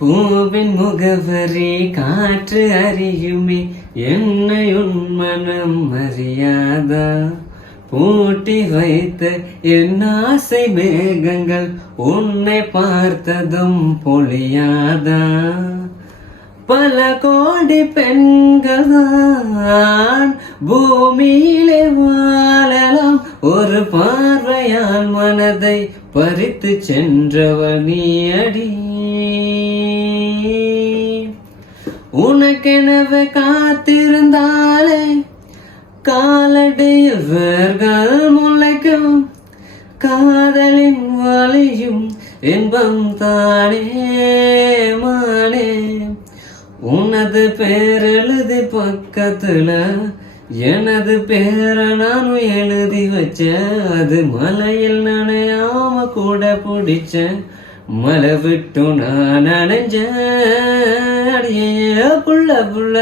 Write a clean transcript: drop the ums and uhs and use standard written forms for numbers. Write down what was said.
பூவின் முகவரி காற்று அறியுமே, என்னை உன் மனம் அறியாதா? பூட்டி வைத்த என் ஆசை மேகங்கள் உன்னை பார்த்ததும் பொழியாதா? பல கோடி பெண்கள் தான் பூமியிலே வாழலாம், ஒரு பார்வையால் மனதை பறித்து சென்றவள் நீ அடி. உனக்கெனவே காத்திருந்தாலே காலடியில் வேர்கள் முளைக்கும், காதலின் வலியும் இன்பம் தானே மானே. உனது பேர் எழுதி பக்கத்துல எனது பேர நானும் எழுதி வச்ச, அது மலையில் நனையாம கூட பிடிச்ச, மலை விட்டு நான் நனைஞ்ச புள்ள புள்ள.